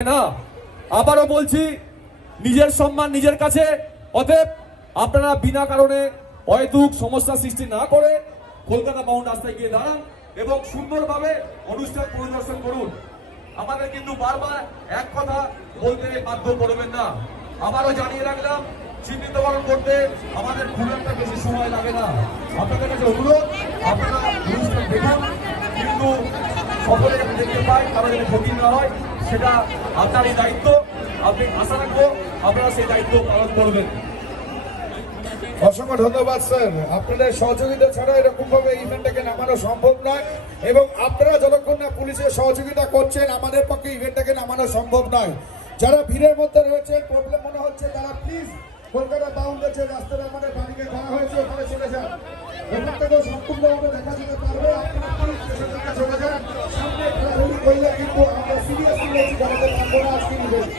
না। আবারও বলছি, নিজের সম্মান নিজের কাছে। অতএব আপনারা বিনা কারণে অহেতুক সমস্যা সৃষ্টি না করে কলকাতা বাউন্ড রাস্তায় গিয়ে দাঁড়ান এবং সুন্দরভাবে অনুষ্ঠান পরিদর্শন করুন। আমাদের কিন্তু বারবার এক কথা বলতে বাধ্য করবেন না। আবারও জানিয়ে রাখলাম, চিহ্নিতকরণ করতে আমাদের খুব একটা বেশি সময় লাগে না। আপনাদের কাছে অনুরোধ, আপনারা অনুষ্ঠান দেখুন, কিন্তু সকলে যাতে দেখতে পাই, তারা যাতে ক্ষতি না হয়, সেটা আপনারই দায়িত্ব। আপনি আশা রাখবো আপনারা সেই দায়িত্ব পালন করবেন। অসংখ্য ধন্যবাদ স্যার। আপনাদের সহযোগিতা ছাড়া এরকম ভাবে ইভেন্টটাকে নামানো সম্ভব নয়, এবং আপনারা যতক্ষণ না পুলিশের সহযোগিতা করছেন আমাদের পক্ষে ইভেন্টটাকে নামানো সম্ভব নয়। যারা ভিড়ের মধ্যে রয়েছেন, প্রবলেম মনে হচ্ছে, তারা প্লিজ কলকাতা বাউন্ডের যে রাস্তাটা আমাদের বাড়িকে করা হয়েছে ওখানে চলে যান। ওখান থেকেও সম্পূর্ণভাবে দেখা যেতে পারবে। আপনারা প্লিজ চলে যান। সামনে খেলাধুলি করলে কিন্তু আমরা সিরিয়াসলি বলছি, আমাদের পারবো না আজকে ইভেন্ট।